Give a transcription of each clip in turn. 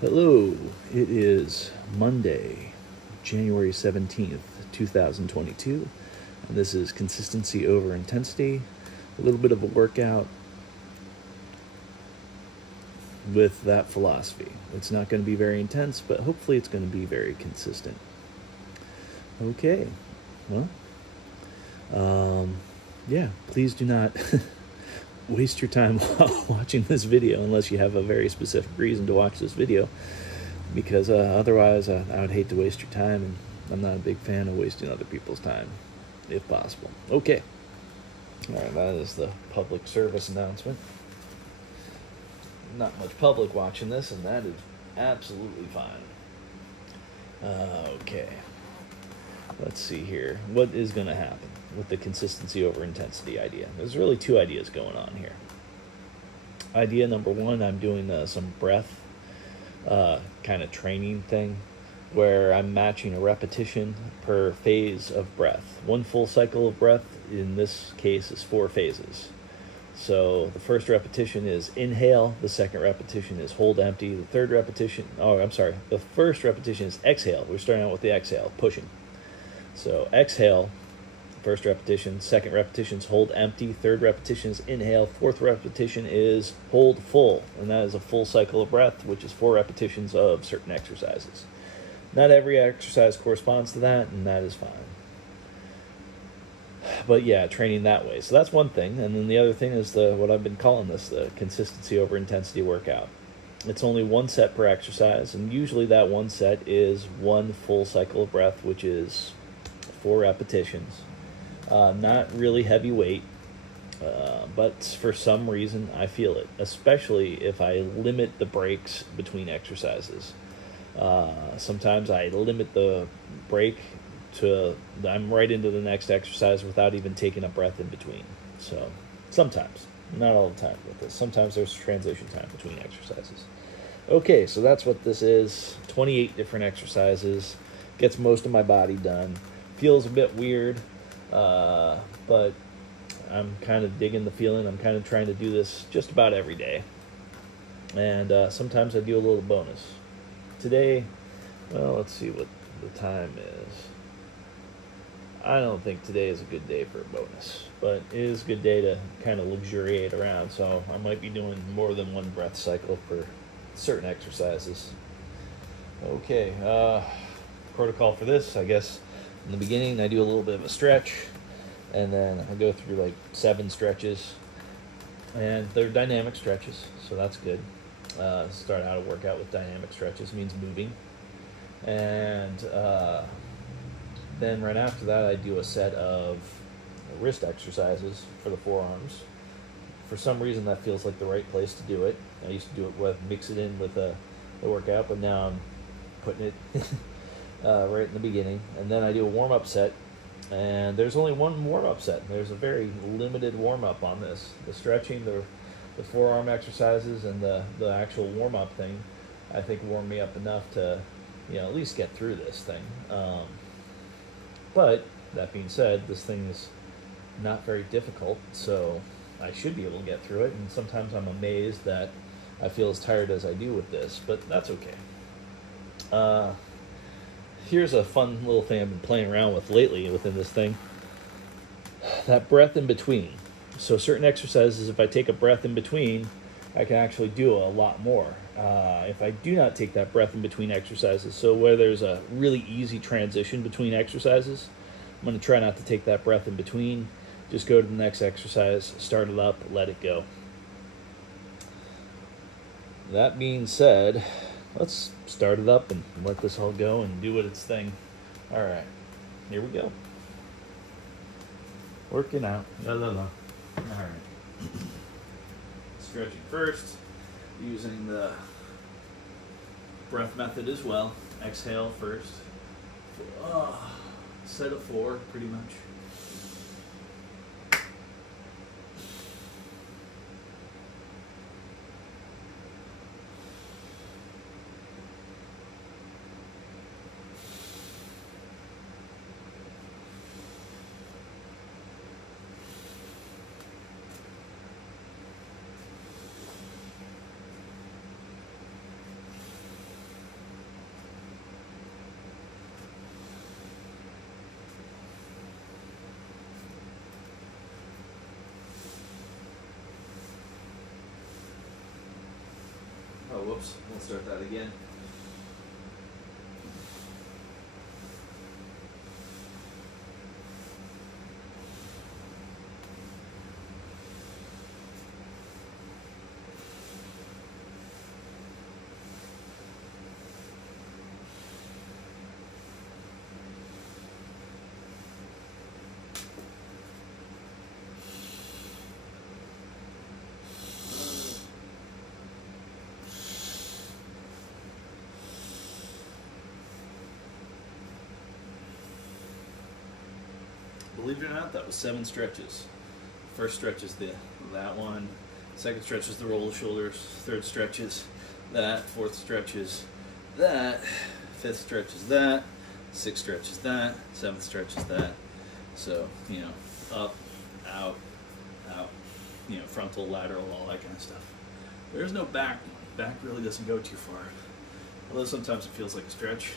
Hello, it is Monday, January 17th, 2022, and this is Consistency Over Intensity, a little bit of a workout with that philosophy. It's not going to be very intense, but hopefully it's going to be very consistent. Okay, well, yeah, please do not waste your time watching this video unless you have a very specific reason to watch this video, because otherwise I would hate to waste your time, and I'm not a big fan of wasting other people's time if possible. Okay, all right, that is the public service announcement. Not much public watching this, and that is absolutely fine. Okay, let's see here. What is going to happen with the consistency over intensity idea? There's really two ideas going on here. Idea number one, I'm doing some breath kind of training thing where I'm matching a repetition per phase of breath. One full cycle of breath, in this case, is 4 phases. So the first repetition is inhale, the second repetition is hold empty, the first repetition is exhale. We're starting out with the exhale, pushing. So exhale, first repetition, second repetition is hold empty, third repetition is inhale, fourth repetition is hold full, and that is a full cycle of breath, which is 4 repetitions of certain exercises. Not every exercise corresponds to that, and that is fine. But yeah, training that way. So that's one thing. And then the other thing is what I've been calling this, the consistency over intensity workout. It's only 1 set per exercise, and usually that 1 set is 1 full cycle of breath, which is 4 repetitions. Not really heavy weight, but for some reason I feel it, especially if I limit the breaks between exercises. Sometimes I limit the break to I'm right into the next exercise without even taking a breath in between. So sometimes, not all the time with this. Sometimes there's transition time between exercises. Okay, so that's what this is. 28 different exercises. Gets most of my body done. Feels a bit weird, but I'm kind of digging the feeling. I'm kind of trying to do this just about every day. And sometimes I do a little bonus. Today, well, let's see what the time is. I don't think today is a good day for a bonus, but it is a good day to kind of luxuriate around, so I might be doing more than 1 breath cycle for certain exercises. Okay, protocol for this, I guess in the beginning I do a little bit of a stretch, and then I go through like 7 stretches, and they're dynamic stretches, so that's good. Start out a workout with dynamic stretches, means moving, and then right after that, I do a set of wrist exercises for the forearms. For some reason, that feels like the right place to do it. I used to do it mix it in with the workout, but now I'm putting it right in the beginning. And then I do a warm-up set, and there's only 1 warm-up set. There's a very limited warm-up on this. The stretching, the forearm exercises, and the actual warm-up thing, I think warm me up enough to, at least get through this thing. But that being said, this thing is not very difficult, so I should be able to get through it, and sometimes I'm amazed that I feel as tired as I do with this, but that's okay. Here's a fun little thing I've been playing around with lately within this thing. That breath in between. So certain exercises, if I take a breath in between, I can actually do a lot more. If I do not take that breath in between exercises, so where there's a really easy transition between exercises, I'm going to try not to take that breath in between. Just go to the next exercise, start it up, let it go. That being said, let's start it up and let this all go and do its thing. All right, here we go. Working out. All right. Stretching first, using the breath method as well. Exhale first. Set of 4, pretty much. whoops, we'll start that again. Believe it or not, that was 7 stretches. First stretch is that one. Second stretch is the roll of shoulders. Third stretch is that. Fourth stretch is that. Fifth stretch is that. Sixth stretch is that. Seventh stretch is that. So, you know, up, out, out, you know, frontal, lateral, all that kind of stuff. There's no back one. Back really doesn't go too far. Although sometimes it feels like a stretch.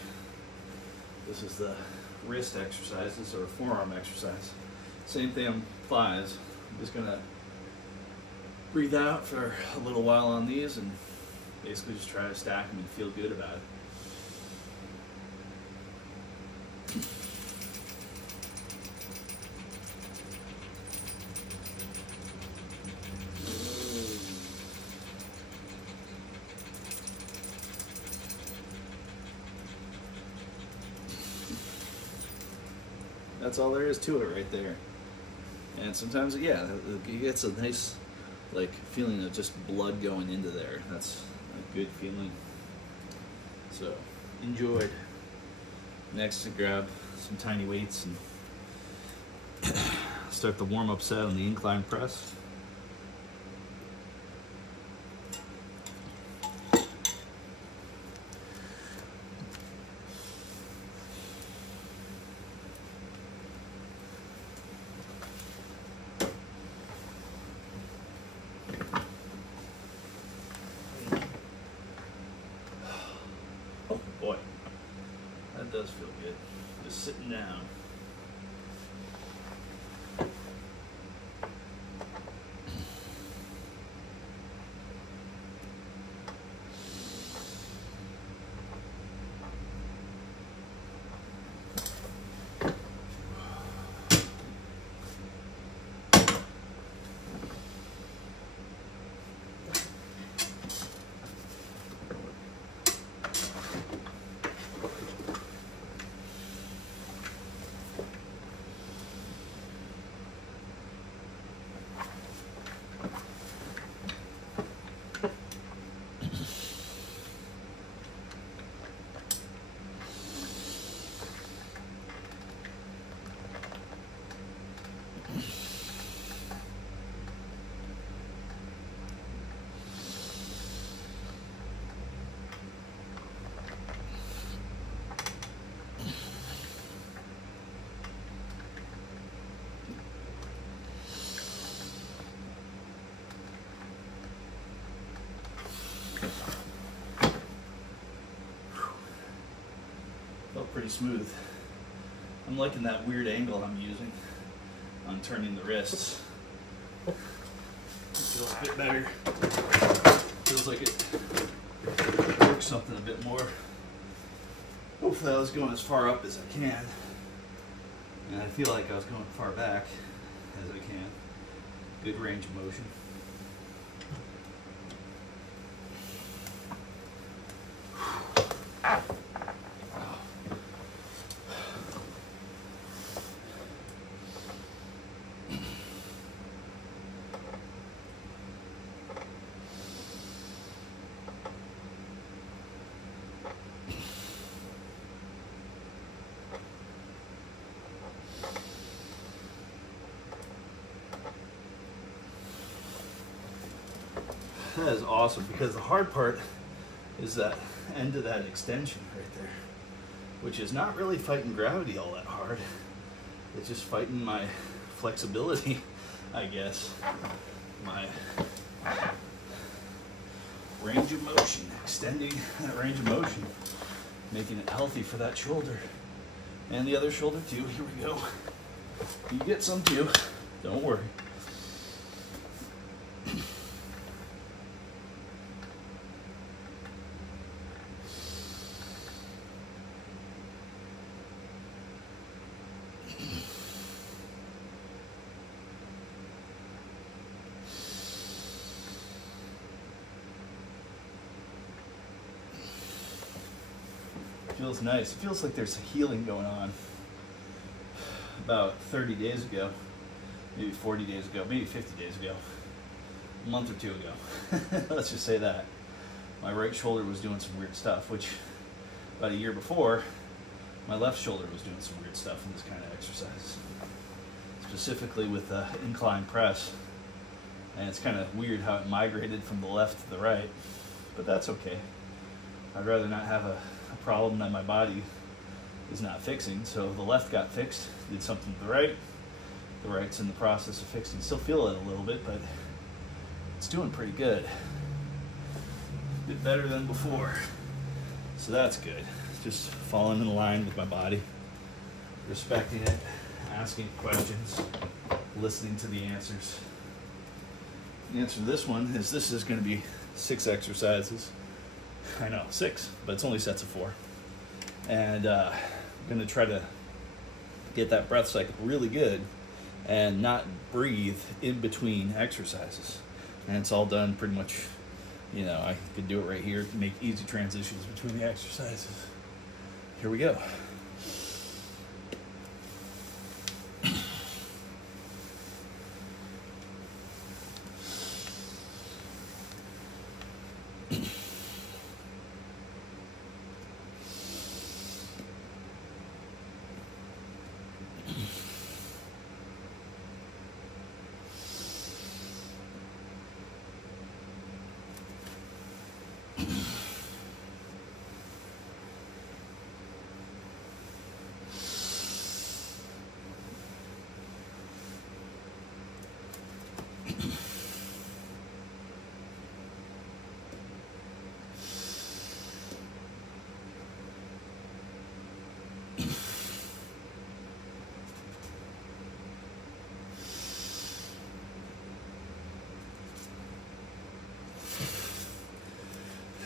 This is the wrist exercises or forearm exercise. Same thing applies. I'm just gonna breathe out for a little while on these and basically just try to stack them and feel good about it. That's all there is to it right there. And sometimes, yeah, it gets a nice, like, feeling of just blood going into there. That's a good feeling. So, enjoyed. Next, to grab some tiny weights and start the warm-up set on the incline press. Boy, that does feel good. Just sitting down. Felt pretty smooth. I'm liking that weird angle I'm using on turning the wrists. Feels a bit better. Feels like it works something a bit more. Hopefully I was going as far up as I can. And I feel like I was going far back as I can. Good range of motion. That is awesome, because the hard part is that end of that extension right there, which is not really fighting gravity all that hard. It's just fighting my flexibility, I guess. My range of motion, extending that range of motion, making it healthy for that shoulder. And the other shoulder too, here we go. You get some too, don't worry. Feels nice. It feels like there's a healing going on. About 30 days ago, maybe 40 days ago, maybe 50 days ago, a month or two ago, let's just say that, my right shoulder was doing some weird stuff, which about a year before, my left shoulder was doing some weird stuff in this kind of exercise, specifically with the incline press. And it's kind of weird how it migrated from the left to the right, but that's okay. I'd rather not have a problem that my body is not fixing. So the left got fixed, did something to the right's in the process of fixing. Still feel it a little bit, but it's doing pretty good. A bit better than before. So that's good. Just falling in line with my body, respecting it, asking questions, listening to the answers. The answer to this one is this is going to be 6 exercises. I know, 6, but it's only sets of 4. And I'm going to try to get that breath cycle really good and not breathe in between exercises. And it's all done pretty much, you know, I could do it right here to make easy transitions between the exercises. Here we go.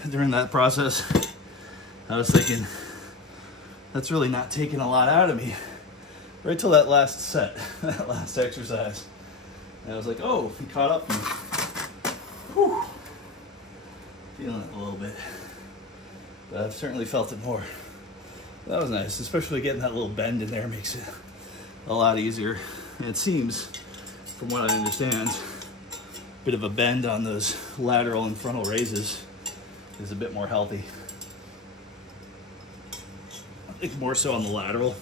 During that process, I was thinking, that's really not taking a lot out of me. Right till that last set, that last exercise. And I was like, oh, he caught up and whew, feeling it a little bit. But I've certainly felt it more. That was nice, especially getting that little bend in there makes it a lot easier. And it seems, from what I understand, a bit of a bend on those lateral and frontal raises is a bit more healthy. I think more so on the lateral.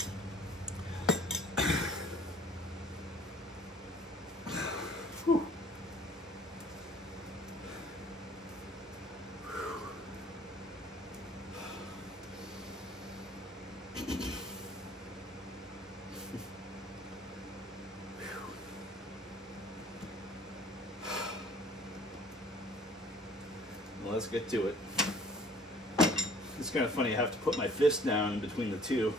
Whew. Well, let's get to it. It's kind of funny, I have to put my fist down in between the two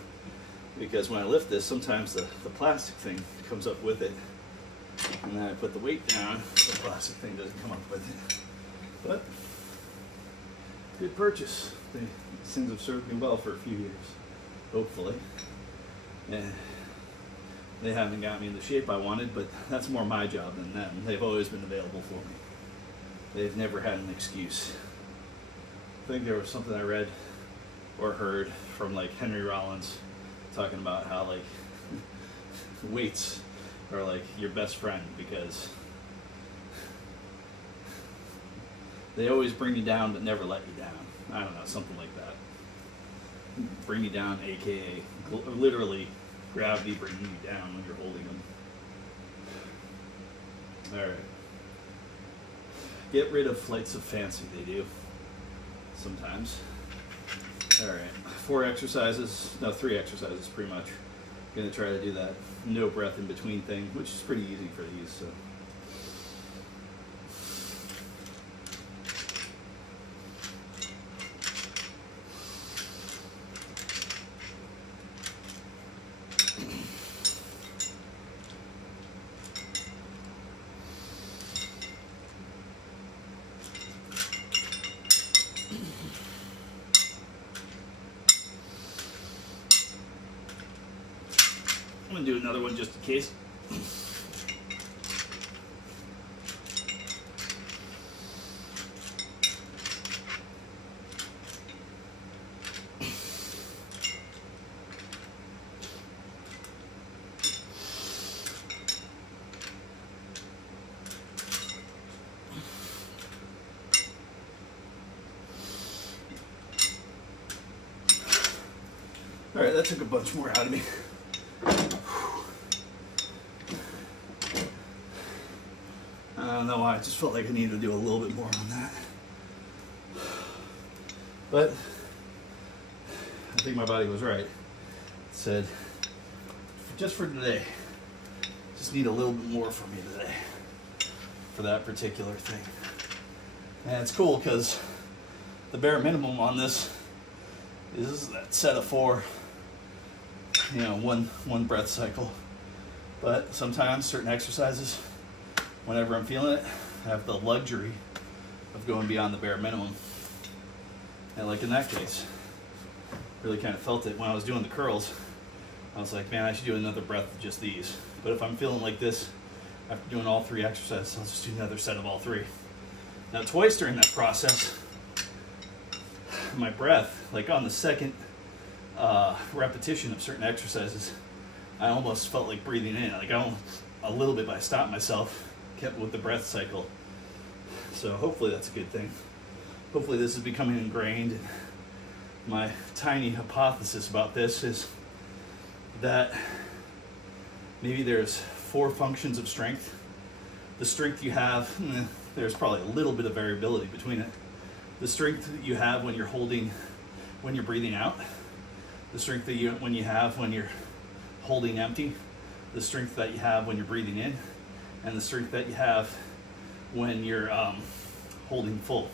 because when I lift this, sometimes the plastic thing comes up with it. And then I put the weight down, the plastic thing doesn't come up with it. But, good purchase. These things have served me well for a few years, hopefully. And they haven't got me in the shape I wanted, but that's more my job than them. They've always been available for me. They've never had an excuse. I think there was something I read or heard from like Henry Rollins talking about how like weights are like your best friend because they always bring you down but never let you down. I don't know, something like that. Bring you down, aka literally gravity bringing you down when you're holding them. Alright. Get rid of flights of fancy, they do. Sometimes. Alright, 3 exercises pretty much. Gonna try to do that no breath in between thing, which is pretty easy for these, so. I'm gonna do another one just in case. All right, that took a bunch more out of me. I don't know why, I just felt like I needed to do a little bit more on that. But I think my body was right. It said, just for today, just need a little bit more from me today for that particular thing. And it's cool because the bare minimum on this is that set of 4, you know, one breath cycle. But sometimes certain exercises, whenever I'm feeling it, I have the luxury of going beyond the bare minimum. And like in that case, really kind of felt it when I was doing the curls. I was like, man, I should do another breath of just these. But if I'm feeling like this after doing all 3 exercises, I'll just do another set of all 3. Now twice during that process, my breath, like on the second repetition of certain exercises, I almost felt like breathing in. Like a little bit, but I stopped myself, kept with the breath cycle. So hopefully that's a good thing. Hopefully this is becoming ingrained. My tiny hypothesis about this is that maybe there's 4 functions of strength. The strength you have, there's probably a little bit of variability between it. The strength that you have when you're breathing out, the strength that you have when you're holding empty, the strength that you have when you're breathing in, and the strength that you have when you're holding full.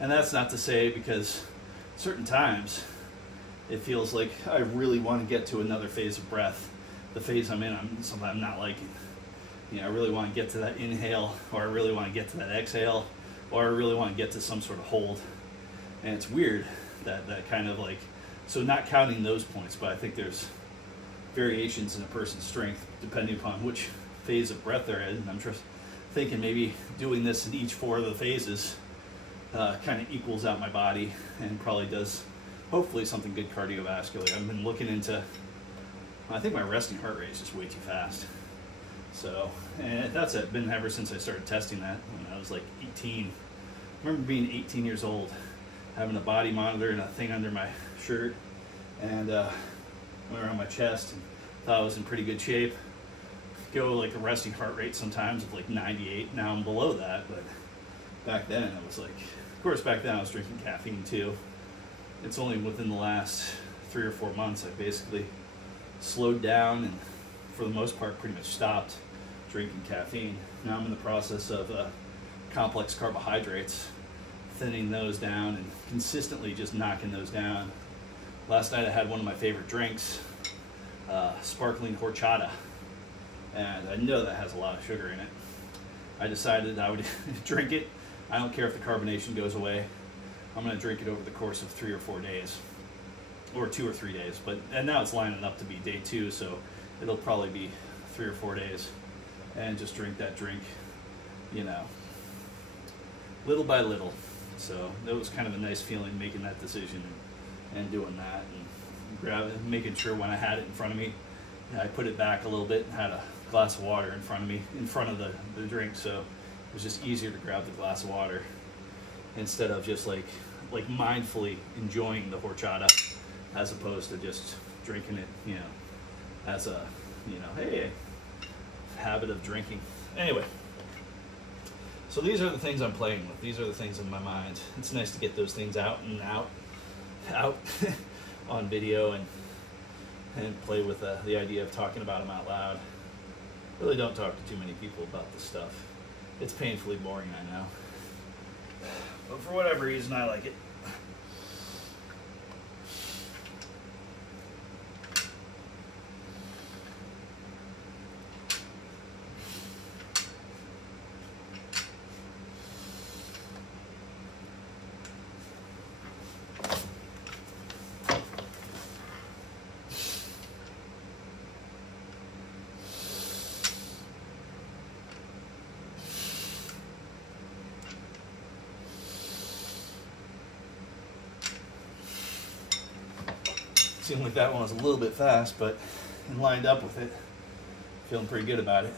And that's not to say, because certain times it feels like I really want to get to another phase of breath. The phase I'm in, I'm not liking. You know, I really want to get to that inhale, or I really want to get to that exhale, or I really want to get to some sort of hold. And it's weird that kind of like, so not counting those points, but I think there's variations in a person's strength depending upon which phase of breath they're in. And I'm just thinking maybe doing this in each 4 of the phases kind of equals out my body and probably does hopefully something good cardiovascularly. I've been looking into, I think my resting heart rate is just way too fast. So, and that's it, been ever since I started testing that when I was like 18. I remember being 18 years old, having a body monitor and a thing under my shirt, and went around my chest and thought I was in pretty good shape. Go like a resting heart rate sometimes of like 98. Now I'm below that, but back then it was like, of course back then I was drinking caffeine too. It's only within the last 3 or 4 months I basically slowed down and for the most part pretty much stopped drinking caffeine. Now I'm in the process of complex carbohydrates, thinning those down and consistently just knocking those down. Last night I had one of my favorite drinks, sparkling horchata, and I know that has a lot of sugar in it. I decided I would drink it. I don't care if the carbonation goes away. I'm going to drink it over the course of 3 or 4 days, or 2 or 3 days. And now it's lining up to be day 2, so it'll probably be 3 or 4 days, and just drink that drink, you know, little by little. So that was kind of a nice feeling, making that decision and doing that, and making sure when I had it in front of me, I put it back a little bit and had a glass of water in front of me, in front of the drink, so it was just easier to grab the glass of water instead of just like mindfully enjoying the horchata, as opposed to just drinking it, you know, as a, you know, hey, habit of drinking. Anyway, so these are the things I'm playing with. These are the things in my mind. It's nice to get those things out on video and play with the idea of talking about them out loud. Really don't talk to too many people about this stuff. It's painfully boring, I know. But for whatever reason, I like it. Seemed like that one was a little bit fast, but lined up with it. Feeling pretty good about it.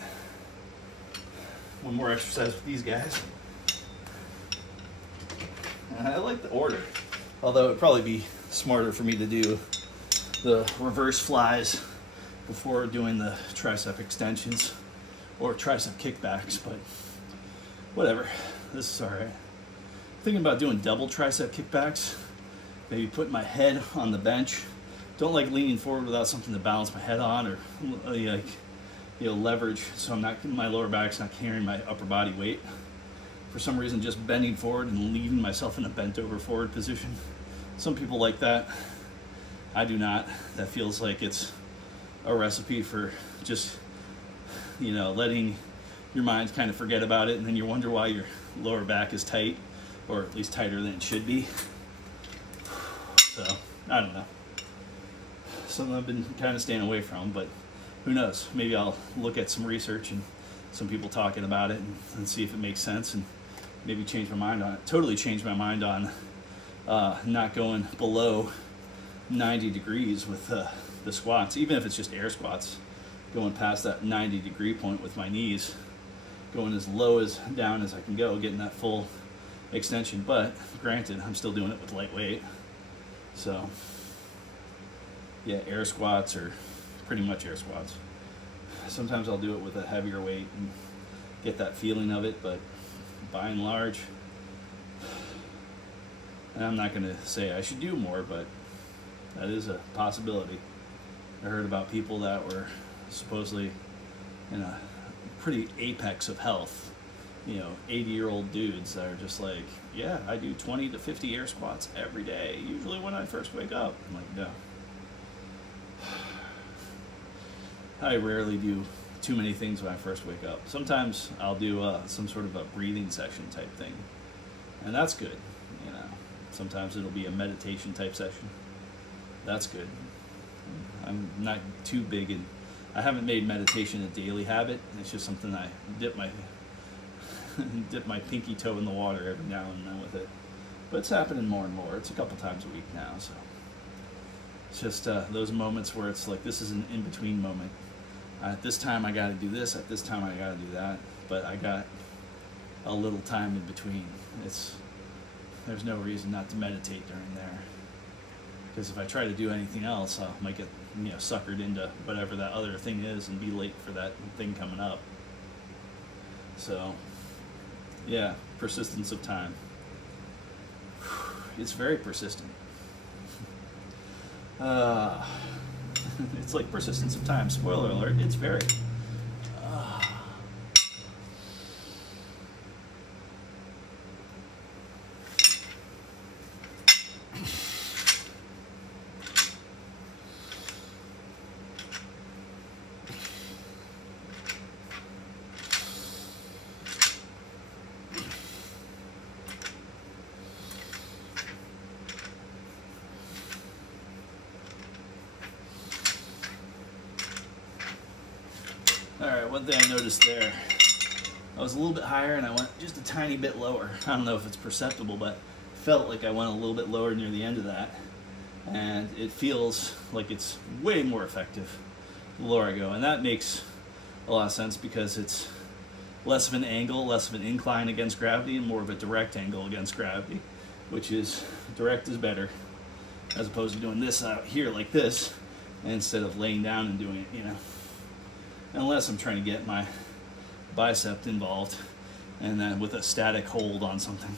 One more exercise with these guys. And I like the order, although it'd probably be smarter for me to do the reverse flies before doing the tricep extensions or tricep kickbacks, but whatever, this is all right. Thinking about doing double tricep kickbacks, maybe putting my head on the bench. Don't like leaning forward without something to balance my head on, or like, you know, leverage, so my lower back's not carrying my upper body weight. For some reason, just bending forward and leaving myself in a bent over forward position. Some people like that. I do not. That feels like it's a recipe for just, you know, letting your mind kind of forget about it, and then you wonder why your lower back is tight, or at least tighter than it should be. So, I don't know. Something I've been kind of staying away from, but who knows? Maybe I'll look at some research and some people talking about it and see if it makes sense, and maybe change my mind on it. Totally change my mind on not going below 90 degrees with the squats, even if it's just air squats, going past that 90-degree point with my knees, going as low as down as I can go, getting that full extension. But granted, I'm still doing it with light weight. So yeah, air squats, or pretty much air squats. Sometimes I'll do it with a heavier weight and get that feeling of it, but by and large, and I'm not going to say I should do more, but that is a possibility. I heard about people that were supposedly in a pretty apex of health, you know, 80-year-old dudes that are just like, yeah, I do 20 to 50 air squats every day, usually when I first wake up. I'm like, no. I rarely do too many things when I first wake up. Sometimes I'll do some sort of a breathing session type thing, and that's good, you know. Sometimes it'll be a meditation type session. That's good. I'm not too big in, I haven't made meditation a daily habit. It's just something I dip my pinky toe in the water every now and then with it. But it's happening more and more. It's a couple times a week now, so it's just those moments where it's like, this is an in-between moment. At this time I got to do this, at this time I got to do that, but I got a little time in between. There's no reason not to meditate during there, because if I try to do anything else, I might get, you know, suckered into whatever that other thing is and be late for that thing coming up. So yeah, persistence of time. It's very persistent. It's like persistence of time. Spoiler alert, it's very. Alright, one thing I noticed there, I was a little bit higher and I went just a tiny bit lower. I don't know if it's perceptible, but it felt like I went a little bit lower near the end of that. And it feels like it's way more effective the lower I go. And that makes a lot of sense, because it's less of an angle, less of an incline against gravity, and more of a direct angle against gravity, which is, direct is better, as opposed to doing this out here like this, instead of laying down and doing it, you know. Unless I'm trying to get my bicep involved, and then with a static hold on something.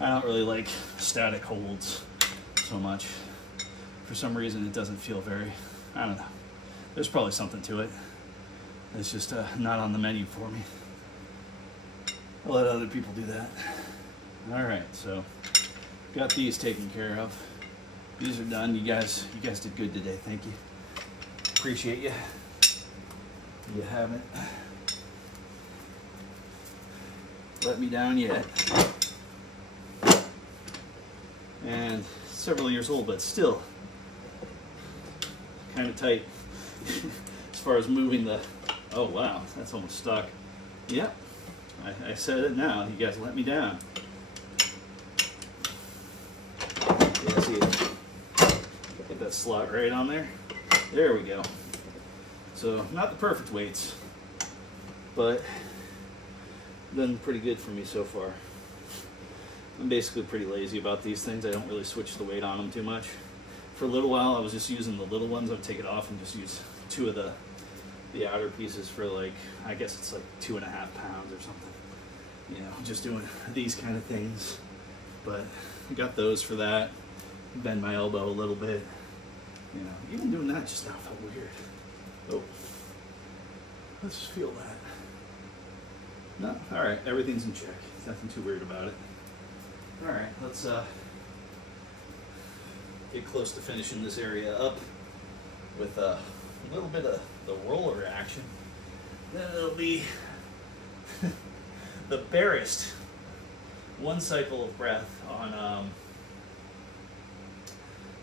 I don't really like static holds so much. For some reason it doesn't feel very, I don't know. There's probably something to it. It's just not on the menu for me. I'll let other people do that. Alright, so got these taken care of. These are done. You guys did good today. Thank you. Appreciate you. You haven't let me down yet. And several years old, but still kind of tight as far as moving the, oh wow, that's almost stuck. Yep, I said it now. You guys let me down. Yeah, see it? Get that slot right on there. There we go. So, not the perfect weights, but been pretty good for me so far. I'm basically pretty lazy about these things. I don't really switch the weight on them too much. For a little while, I was just using the little ones. I would take it off and just use 2 of the outer pieces for like, I guess it's like 2.5 pounds or something. You know, just doing these kind of things. But I got those for that. Bend my elbow a little bit. You know, even doing that just now felt weird. Oh, let's just feel that. No, all right, everything's in check. Nothing too weird about it. All right, let's get close to finishing this area up with a little bit of the roller action. Then it'll be the barest 1 cycle of breath on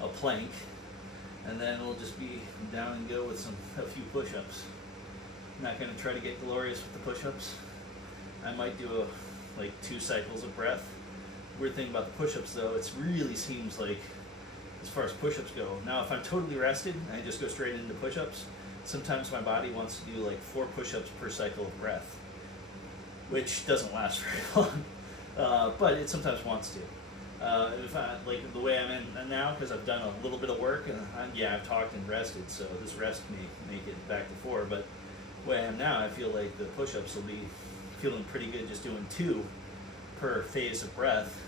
a plank, and then it'll just be down and go with a few push-ups. I'm not going to try to get glorious with the push-ups. I might do like 2 cycles of breath. Weird thing about the push-ups though, it really seems like, as far as push-ups go, now if I'm totally rested and I just go straight into push-ups, sometimes my body wants to do like 4 push-ups per cycle of breath, which doesn't last very long, but it sometimes wants to. If I, like the way I'm in now, because I've done a little bit of work, and I've talked and rested, so this rest may make it back to 4, but the way I am now, I feel like the push-ups will be feeling pretty good just doing 2 per phase of breath.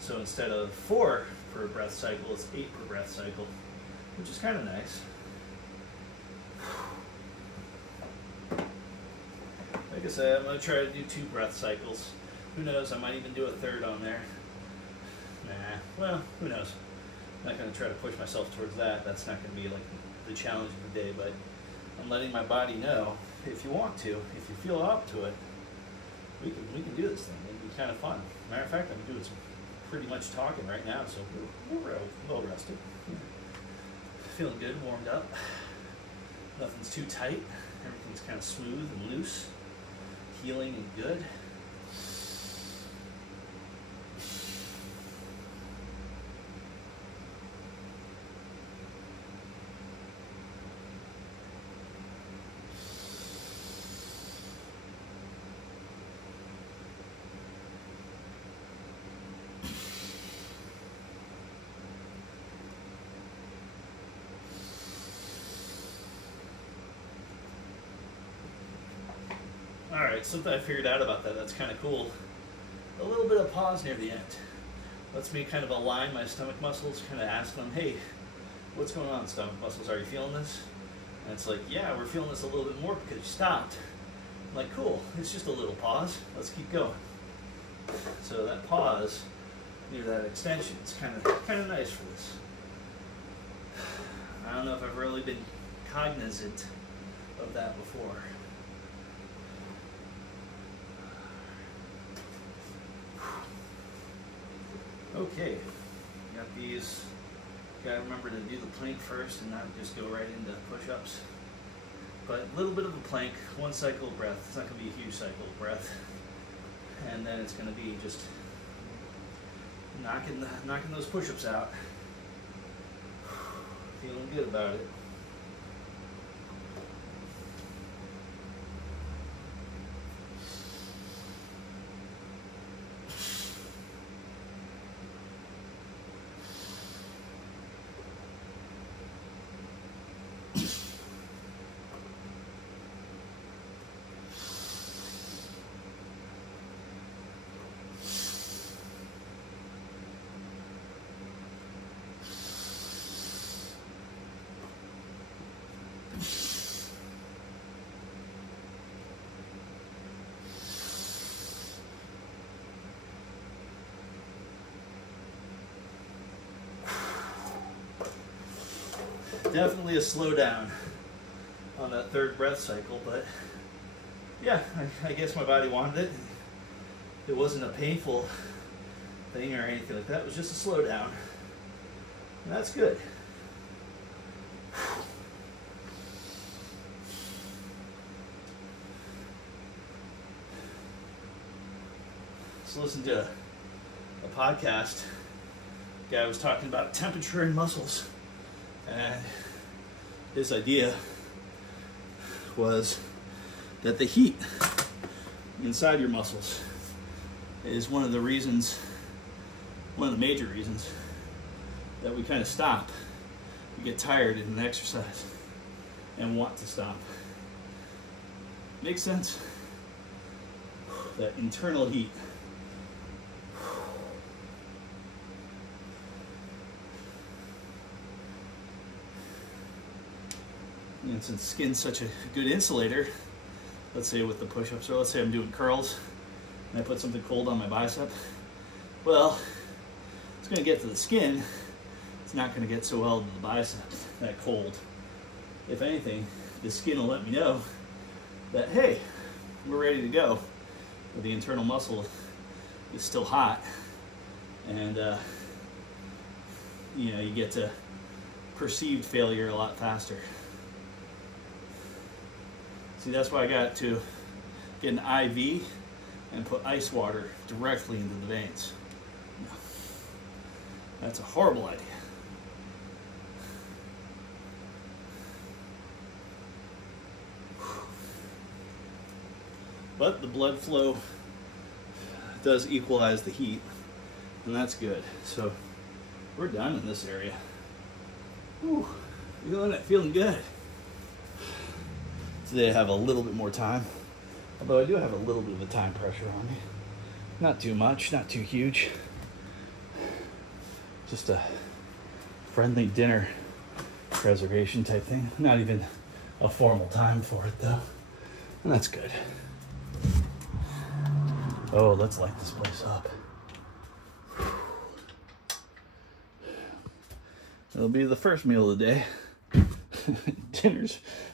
So instead of 4 per breath cycle, it's 8 per breath cycle, which is kind of nice. Like I said, I'm going to try to do 2 breath cycles. Who knows, I might even do a 3rd on there. Nah, well, who knows. I'm not going to try to push myself towards that. That's not going to be like the challenge of the day, but I'm letting my body know, if you want to, if you feel up to it, we can do this thing. It'd be kind of fun. Matter of fact, I'm doing some pretty much talking right now, so we're well rested. Feeling good, warmed up. Nothing's too tight. Everything's kind of smooth and loose. Healing and good. Alright, something I figured out about that's kind of cool. A little bit of pause near the end. Lets me kind of align my stomach muscles, kind of ask them, hey, what's going on, stomach muscles? Are you feeling this? And it's like, yeah, we're feeling this a little bit more because you stopped. I'm like, cool, it's just a little pause. Let's keep going. So that pause near that extension is kind of nice for this. I don't know if I've really been cognizant of that before. Okay, got these. Gotta remember to do the plank first and not just go right into push-ups. But a little bit of a plank, 1 cycle of breath. It's not gonna be a huge cycle of breath. And then it's gonna be just knocking those push-ups out. Feeling good about it. Definitely a slowdown on that 3rd breath cycle, but yeah, I guess my body wanted it. It wasn't a painful thing or anything like that. It was just a slowdown, and that's good. Just listened to a podcast. Guy was talking about temperature in muscles. And his idea was that the heat inside your muscles is one of the major reasons that we kind of stop you get tired in an exercise and want to stop. Makes sense? That internal heat. And since skin's such a good insulator, let's say with the push-ups, or let's say I'm doing curls and I put something cold on my bicep, well, it's going to get to the skin. It's not going to get so well to the bicep, that cold. If anything, the skin will let me know that, hey, we're ready to go. But the internal muscle is still hot, and you know, you get to perceived failure a lot faster. See, that's why I got to get an IV and put ice water directly into the veins. That's a horrible idea. But the blood flow does equalize the heat, and that's good. So we're done in this area. Whew, feeling good. Today I have a little bit more time, although I do have a little bit of a time pressure on me. Not too much, not too huge. Just a friendly dinner reservation type thing. Not even a formal time for it though, and that's good. Oh, let's light this place up. It'll be the first meal of the day.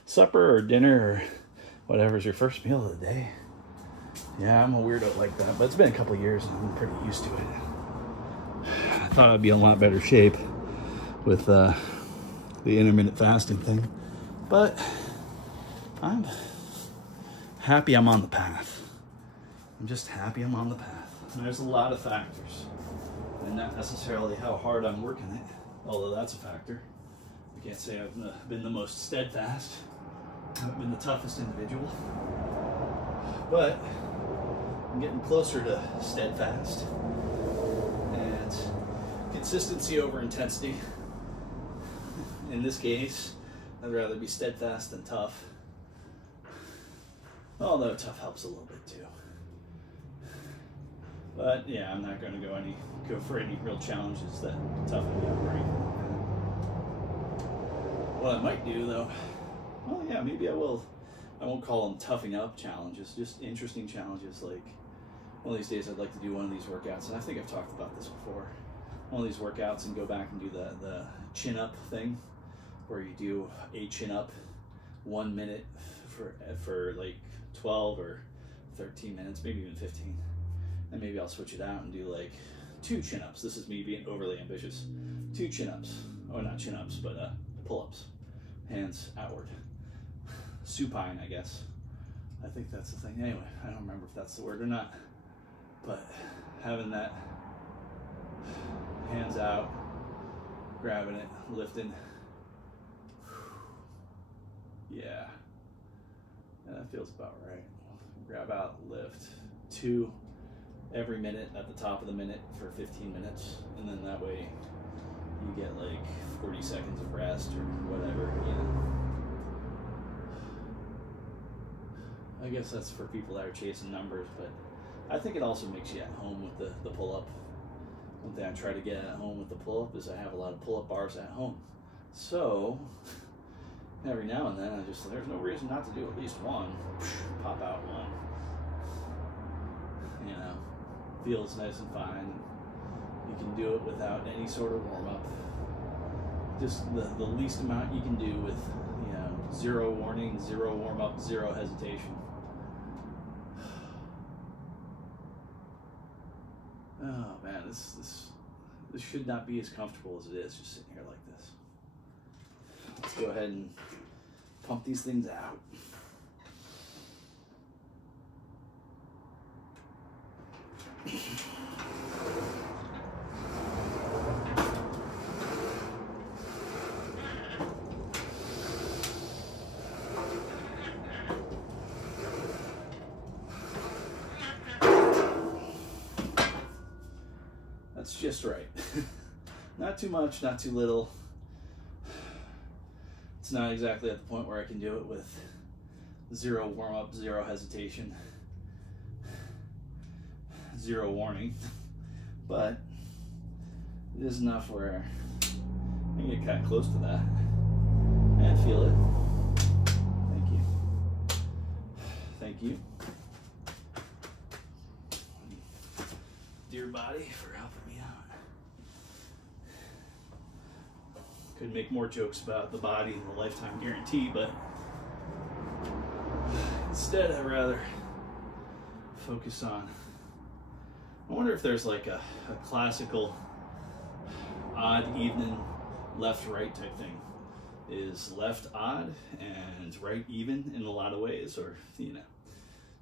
Supper or dinner or whatever's your first meal of the day. Yeah, I'm a weirdo like that, but it's been a couple of years and I'm pretty used to it. I thought I'd be in a lot better shape with the intermittent fasting thing, but I'm happy I'm on the path. I'm just happy I'm on the path. And there's a lot of factors, and not necessarily how hard I'm working it, although that's a factor. I can't say I've been the most steadfast. I haven't been the toughest individual, but I'm getting closer to steadfast. And consistency over intensity. In this case, I'd rather be steadfast than tough. Although tough helps a little bit too. But yeah, I'm not going to go for any real challenges that toughen me up or anything like that. What I might do though, well yeah, maybe I will. I won't call them toughing up challenges, just interesting challenges. Like one of these days I'd like to do one of these workouts, and I think I've talked about this before. One of these workouts and go back and do the chin up thing, where you do a chin up 1 minute for like 12 or 13 minutes, maybe even 15. And maybe I'll switch it out and do like 2 chin-ups. This is me being overly ambitious. 2 chin-ups. Oh, not chin-ups, but pull-ups. Hands outward. Supine, I guess. I think that's the thing. Anyway, I don't remember if that's the word or not. But having that hands out, grabbing it, lifting. Yeah. That feels about right. Grab out, lift. 2 every minute at the top of the minute for 15 minutes, and then that way you get like 40 seconds of rest or whatever, you know. I guess that's for people that are chasing numbers, but I think it also makes you at home with the pull-up. One thing I try to get at home with the pull-up is I have a lot of pull-up bars at home. So every now and then there's no reason not to do at least one. Pop out one. You know, feels nice and fine. You can do it without any sort of warm-up. Just the least amount you can do with, you know, 0 warning, 0 warm-up, 0 hesitation. Oh man, this should not be as comfortable as it is just sitting here like this. Let's go ahead and pump these things out. That's just right. Not too much, not too little. It's not exactly at the point where I can do it with zero warm-up, zero hesitation, zero warning, but it is enough where I can get kind of close to that and feel it. Thank you. Thank you, dear body, for helping me out. Could make more jokes about the body and the lifetime guarantee, but instead I'd rather focus on, I wonder if there's like a classical odd, even, left, right type thing. Is left odd and right even in a lot of ways, or, you know,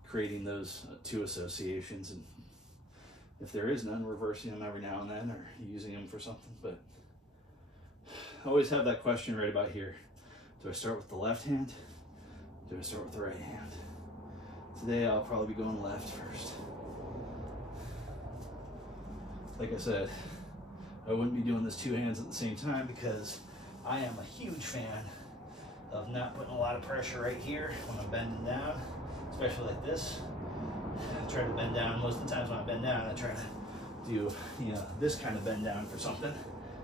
creating those two associations, and if there is none, reversing them every now and then or using them for something. But I always have that question right about here. Do I start with the left hand? Do I start with the right hand? Today I'll probably be going left first. Like I said, I wouldn't be doing this two hands at the same time because I am a huge fan of not putting a lot of pressure right here when I'm bending down, especially like this. I try to bend down. Most of the times when I bend down, I try to do, you know, this kind of bend down for something.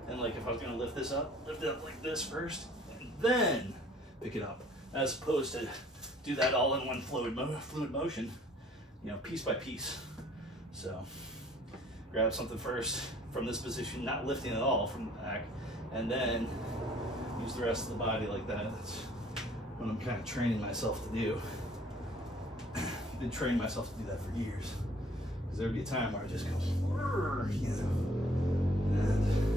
And like if I was gonna lift it up like this first, and then pick it up, as opposed to do that all in one fluid motion, you know, piece by piece. So grab something first from this position, not lifting at all from the back, and then use the rest of the body like that. That's what I'm kind of training myself to do. I've been training myself to do that for years, because there would be a time where I just go, you know, and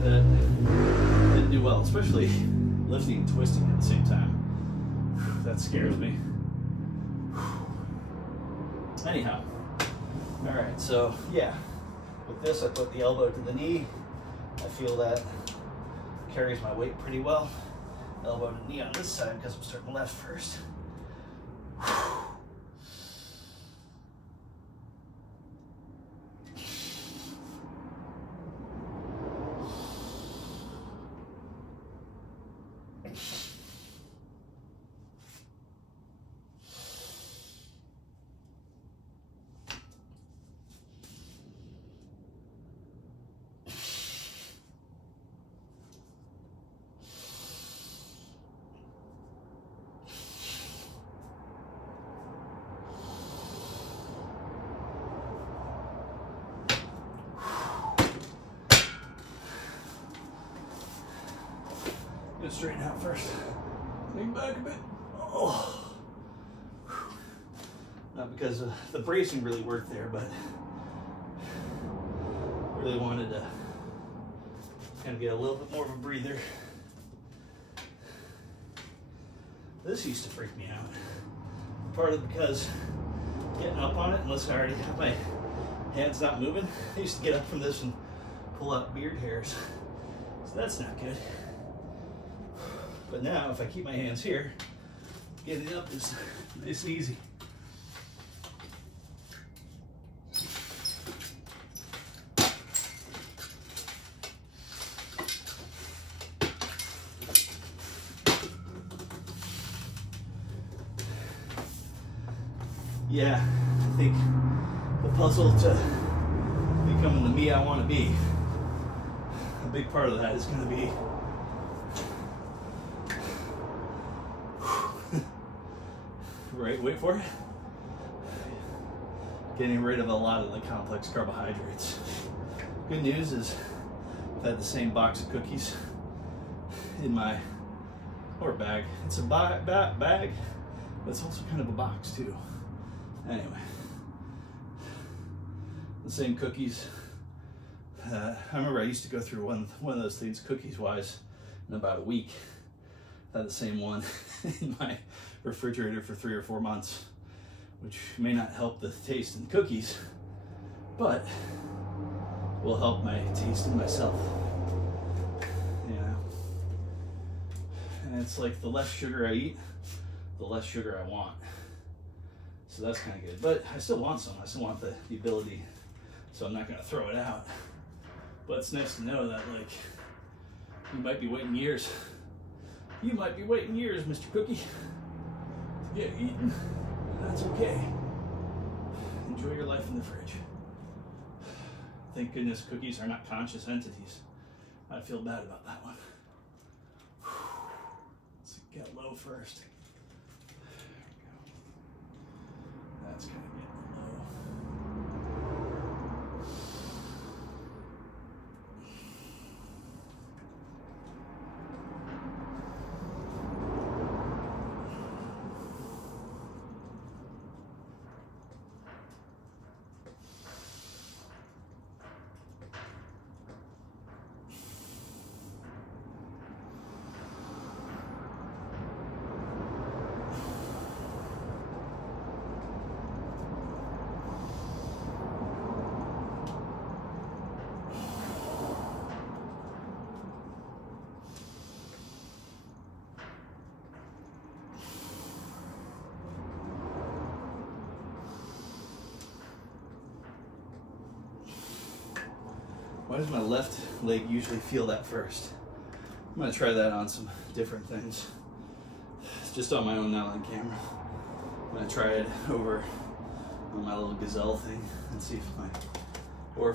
that didn't do well, especially lifting and twisting at the same time. That scares me. Anyhow, all right, so yeah, with this I put the elbow to the knee. I feel that carries my weight pretty well. Elbow to knee on this side because I'm starting left first. Straighten out first. Lean back a bit. Oh. Not because the bracing really worked there, but really wanted to kind of get a little bit more of a breather. This used to freak me out. Partly because getting up on it, unless I already have my hands not moving, I used to get up from this and pull out beard hairs. So that's not good. But now, if I keep my hands here, getting it up is nice and easy. Yeah, I think the puzzle to becoming the me I want to be, a big part of that is going to be right, wait for it. Getting rid of a lot of the complex carbohydrates. Good news is I've had the same box of cookies in my, or bag. It's a bag, but it's also kind of a box too. Anyway, the same cookies. I remember I used to go through one of those things, cookies wise, in about a week. I had the same one in my refrigerator for 3 or 4 months, which may not help the taste in cookies, but will help my taste in myself. You know, and it's like the less sugar I eat, the less sugar I want. So that's kind of good, but I still want some. I still want the ability, so I'm not going to throw it out. But it's nice to know that, like, you might be waiting years You might be waiting years, Mr. Cookie, to get eaten. That's okay. Enjoy your life in the fridge. Thank goodness cookies are not conscious entities. I feel bad about that one. Let's get low first. There we go. That's kind of getting low. Why does my left leg usually feel that first? I'm gonna try that on some different things. It's just on my own, not on camera. I'm gonna try it over on my little gazelle thing and see if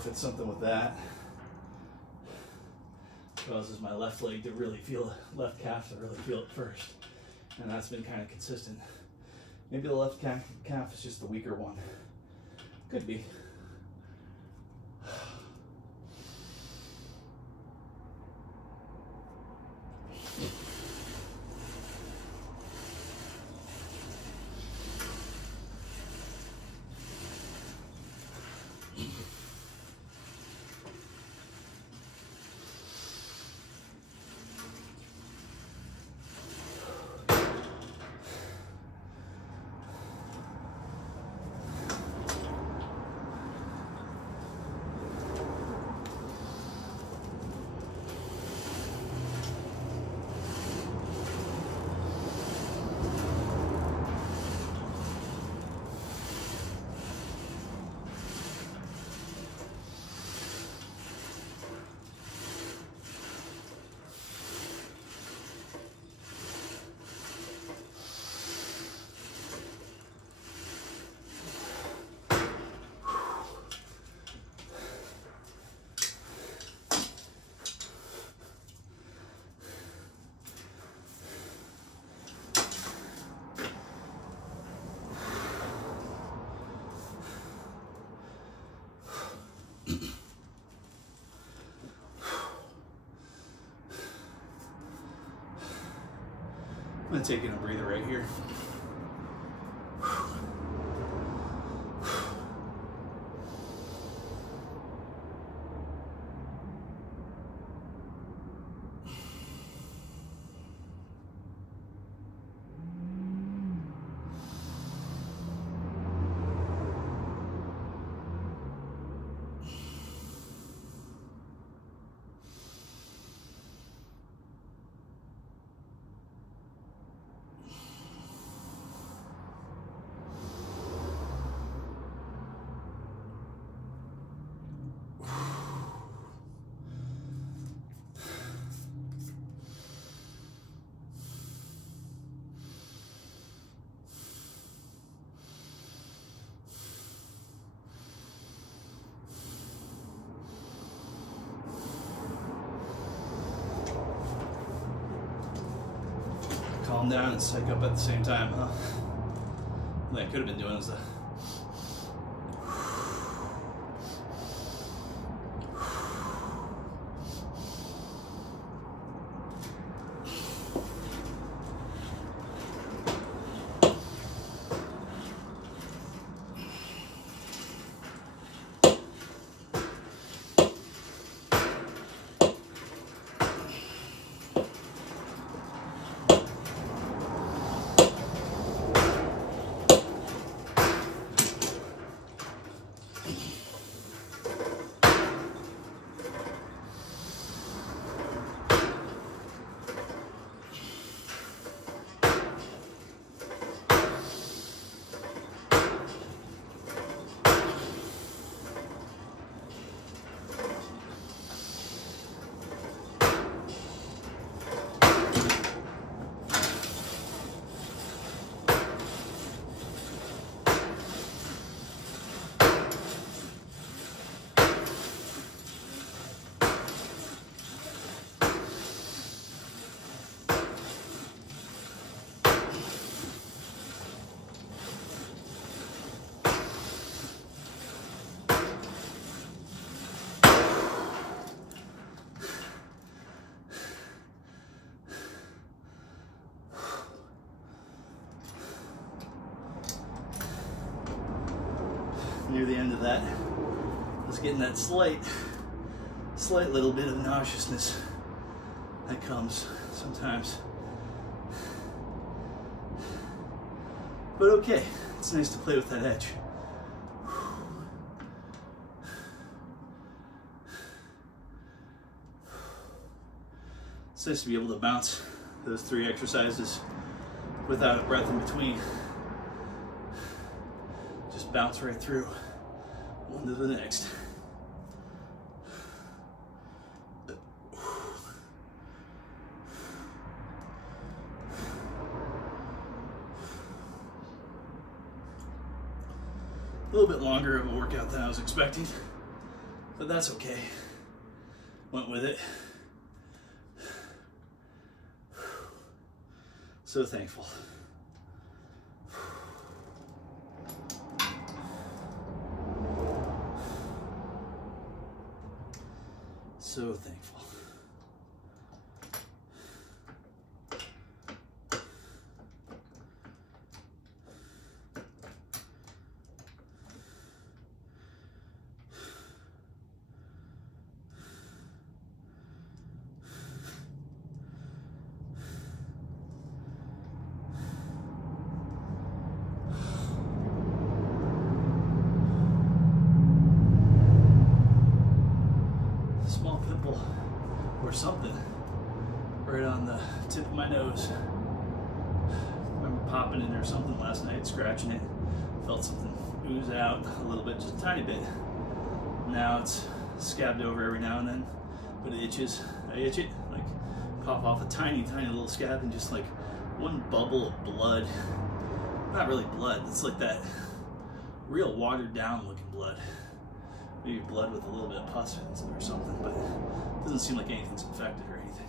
it's something with that. Causes my left leg to really feel, left calf to really feel it first. And that's been kind of consistent. Maybe the left calf is just the weaker one. Could be. I'm taking a breather right here. Calm down and psych up at the same time, huh? What I could have been doing is the that was getting that slight little bit of nauseousness that comes sometimes. But okay, it's nice to play with that edge. It's nice to be able to bounce those 3 exercises without a breath in between. Just bounce right through one to the next. A little bit longer of a workout than I was expecting, but that's okay. Went with it. So thankful. So thankful. Or something right on the tip of my nose. I remember popping in or something last night, scratching it, felt something ooze out a little bit, just a tiny bit. Now it's scabbed over every now and then, but it itches. I itch it, like pop off a tiny little scab and just like one bubble of blood. Not really blood, it's like that real watered down looking blood. Maybe blood with a little bit of pus in it or something, but it doesn't seem like anything's infected or anything.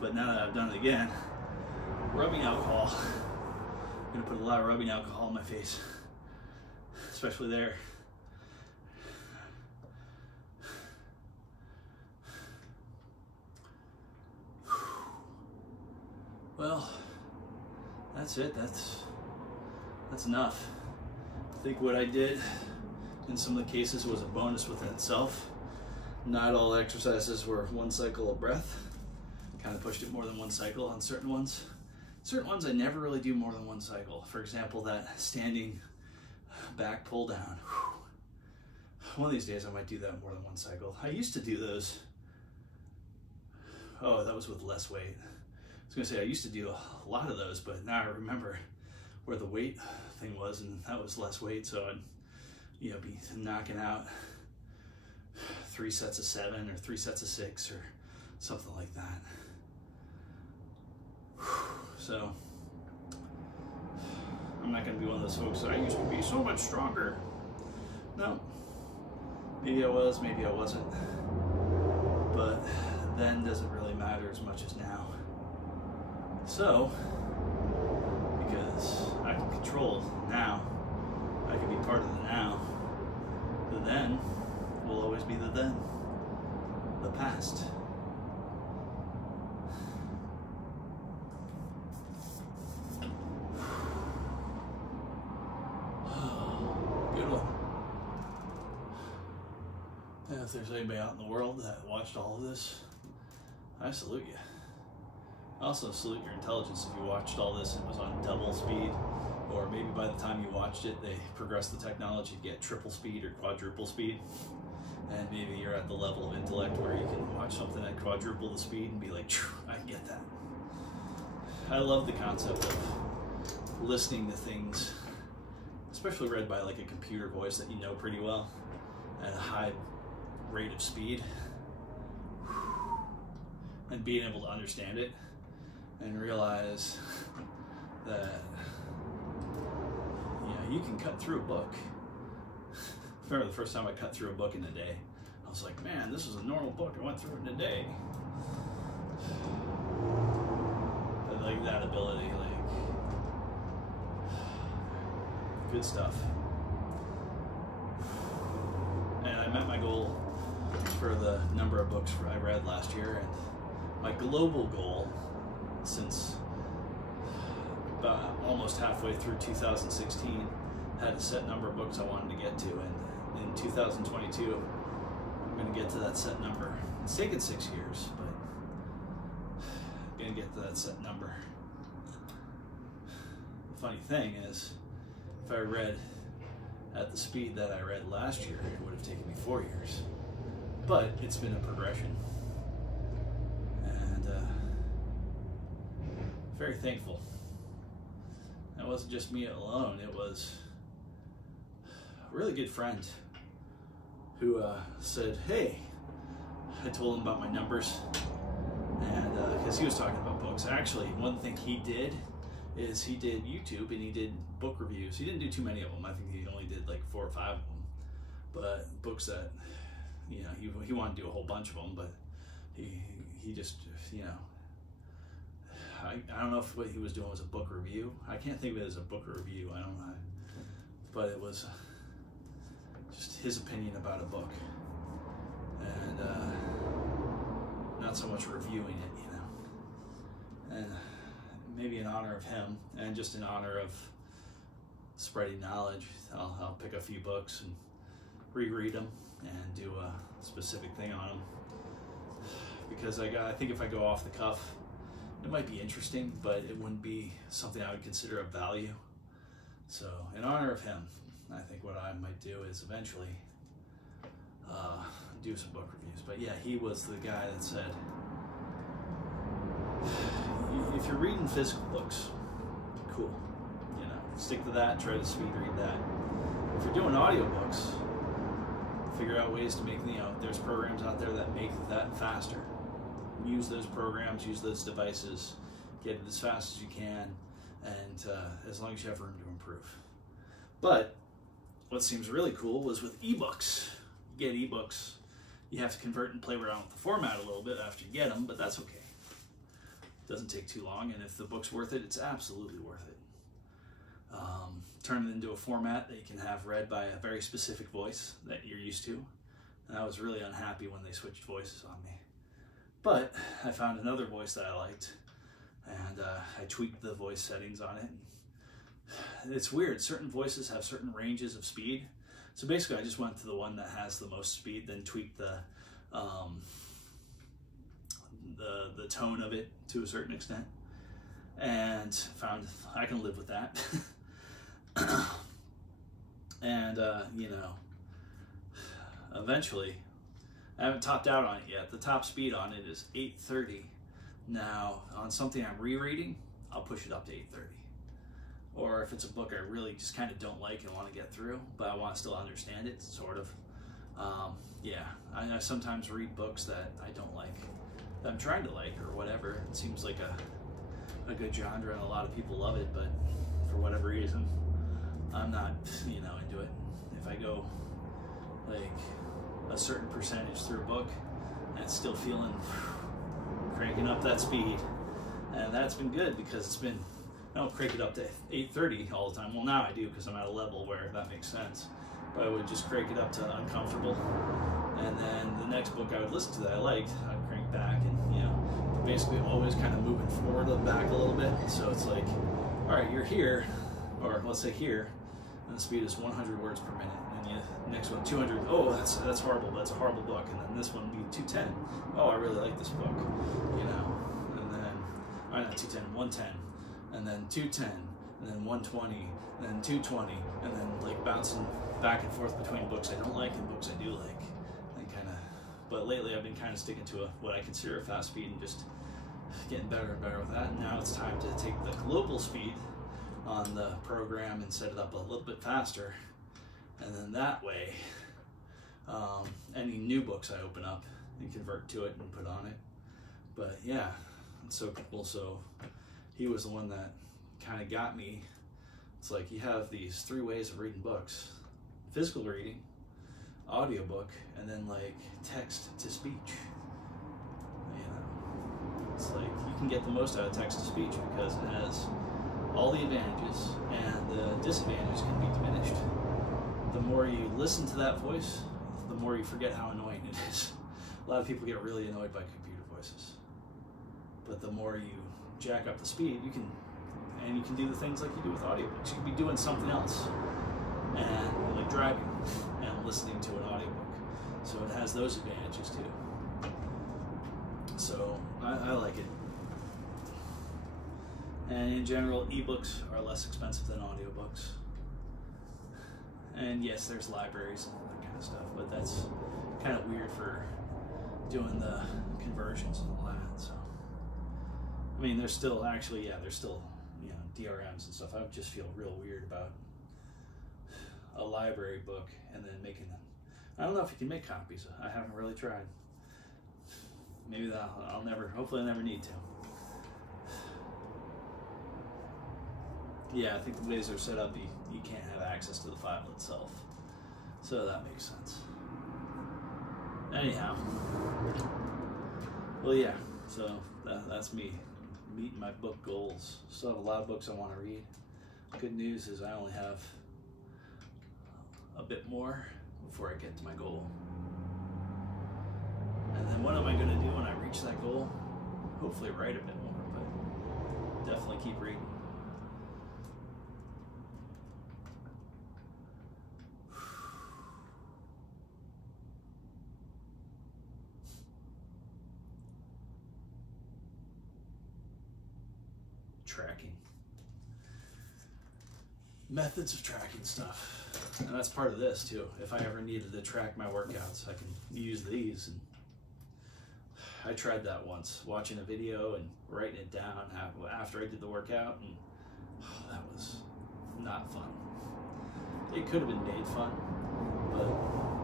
But now that I've done it again, rubbing alcohol. I'm gonna put a lot of rubbing alcohol on my face, especially there. Well, that's it. That's enough. I think what I did in some of the cases was a bonus within itself. Not all exercises were 1 cycle of breath. Kind of pushed it more than 1 cycle on certain ones. Certain ones I never really do more than 1 cycle. For example, that standing back pull down. One of these days I might do that more than 1 cycle. I used to do those. Oh, that was with less weight. I was gonna say I used to do a lot of those, but now I remember where the weight thing was, and that was less weight, so I'd be knocking out 3 sets of 7 or 3 sets of 6 or something like that. So I'm not going to be one of those folks that I used to be so much stronger. No, maybe I was, maybe I wasn't, but then doesn't really matter as much as now. So because I can control now, I can be part of the now. The then will always be the then. The past. Good one. And if there's anybody out in the world that watched all of this, I salute you. I also salute your intelligence if you watched all this and it was on double speed, or maybe by the time you watched it, they progressed the technology to get triple speed or quadruple speed. And maybe you're at the level of intellect where you can watch something at quadruple the speed and be like, I get that. I love the concept of listening to things, especially read by like a computer voice that you know pretty well at a high rate of speed, and being able to understand it and realize that you can cut through a book. I remember the first time I cut through a book in a day. I was like, man, this is a normal book. I went through it in a day. But like that ability, like, good stuff. And I met my goal for the number of books I read last year, and my global goal since about almost halfway through 2016 had a set number of books I wanted to get to, and in 2022, I'm going to get to that set number. It's taken 6 years, but I'm going to get to that set number. The funny thing is, if I read at the speed that I read last year, it would have taken me 4 years. But it's been a progression. And very thankful. It wasn't just me alone, it was a really good friend who said, hey, I told him about my numbers, and because he was talking about books. Actually, one thing he did is he did YouTube and he did book reviews. He didn't do too many of them. I think he only did like 4 or 5 of them. But books that, you know, he wanted to do a whole bunch of them, but he just, you know, I don't know if what he was doing was a book review. I can't think of it as a book review. I don't know. But it was just his opinion about a book. And not so much reviewing it, you know. And maybe in honor of him, and just in honor of spreading knowledge, I'll pick a few books and reread them and do a specific thing on them. Because I think if I go off the cuff, it might be interesting, but it wouldn't be something I would consider of value. So in honor of him, I think what I might do is eventually do some book reviews. But yeah, he was the guy that said, if you're reading physical books, cool, you know, stick to that, try to speed read that. If you're doing audiobooks, figure out ways to make, you know, there's programs out there that make that faster. Use those programs, use those devices, get it as fast as you can, and as long as you have room to improve. But what seems really cool was with ebooks. You get ebooks, you have to convert and play around with the format a little bit after you get them, but that's okay. It doesn't take too long, and if the book's worth it, it's absolutely worth it. Turn it into a format that you can have read by a very specific voice that you're used to. And I was really unhappy when they switched voices on me. But I found another voice that I liked, and I tweaked the voice settings on it. It's weird, certain voices have certain ranges of speed. So basically I just went to the one that has the most speed, then tweaked the tone of it to a certain extent, and found I can live with that. And you know, eventually, I haven't topped out on it yet. The top speed on it is 830. Now, on something I'm rereading, I'll push it up to 830. Or if it's a book I really just kind of don't like and want to get through, but I want to still understand it, sort of. Yeah, I sometimes read books that I don't like, that I'm trying to like, or whatever. It seems like a good genre and a lot of people love it, but for whatever reason, I'm not, you know, into it. If I go like a certain percentage through a book and it's still feeling, cranking up that speed, and that's been good because it's been, I don't crank it up to 830 all the time. Well, now I do because I'm at a level where that makes sense. But I would just crank it up to uncomfortable, and then the next book I would listen to that I liked, I'd crank back, and you know, basically always kind of moving forward and back a little bit. So it's like, all right, you're here, or let's say here, and the speed is 100 words per minute. And the next one, 200. Oh, that's horrible. That's a horrible book. And then this one would be 210. Oh, I really like this book, you know. And then, not 210, 110, and then 210, and then 120, and then 220, and then like bouncing back and forth between books I don't like and books I do like. And kind of, but lately I've been kind of sticking to what I consider a fast speed and just getting better and better with that. And now it's time to take the global speed on the program and set it up a little bit faster, and then that way any new books I open up and convert to it and put on it. But yeah, it's so cool. So he was the one that kind of got me. It's like you have these 3 ways of reading books: physical reading, audiobook, and then like text to speech. You know, it's like you can get the most out of text to speech because it has all the advantages, and the disadvantages can be diminished. The more you listen to that voice, the more you forget how annoying it is. A lot of people get really annoyed by computer voices. But the more you jack up the speed, you can do the things like you do with audiobooks. You can be doing something else. and like driving and listening to an audiobook. So it has those advantages too. So I like it. And in general, ebooks are less expensive than audiobooks. And yes, there's libraries and all that kind of stuff, but that's kind of weird for doing the conversions and all that. So, I mean, there's still actually, yeah, there's still, you know, DRMs and stuff. I would just feel real weird about a library book and then making them. I don't know if you can make copies. I haven't really tried. Maybe that I'll never, hopefully I never need to. Yeah, I think the ways they're set up, you can't have access to the file itself. So that makes sense. Anyhow. Well, yeah, so that's me meeting my book goals. Still have a lot of books I want to read. Good news is I only have a bit more before I get to my goal. And then what am I going to do when I reach that goal? Hopefully write a bit more, but definitely keep reading. Tracking. Methods of tracking stuff. And that's part of this too. If I ever needed to track my workouts, I can use these. And I tried that once, watching a video and writing it down after I did the workout, and that was not fun. It could have been made fun, but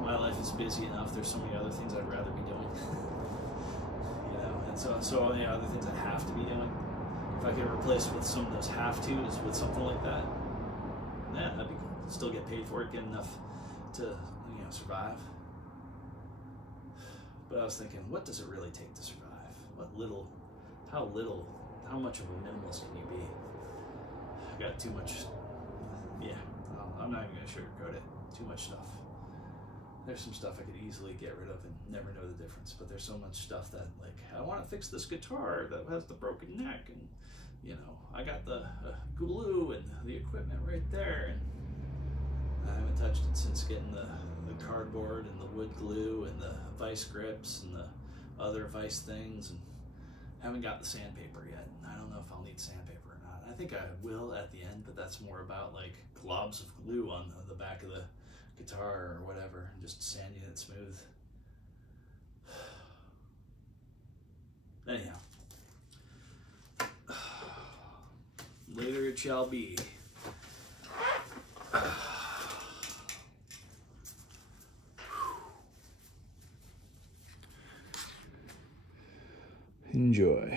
my life is busy enough. There's so many other things I'd rather be doing. You know, and so many other things I have to be doing. If I could replace with some of those have-tos with something like that, yeah, that'd be cool. Still get paid for it, get enough to, you know, survive. But I was thinking, what does it really take to survive? How much of a minimalist can you be? I got too much, yeah, I'm not even gonna sugarcoat it, too much stuff. There's some stuff I could easily get rid of and never know the difference, but there's so much stuff that, like, I want to fix this guitar that has the broken neck, and, you know, I got the glue and the equipment right there, and I haven't touched it since getting the cardboard and the wood glue and the vice grips and the other vice things, and haven't got the sandpaper yet. I don't know if I'll need sandpaper or not. I think I will at the end, but that's more about like globs of glue on the back of the guitar or whatever, and just sanding it smooth. Anyhow, later it shall be. Enjoy.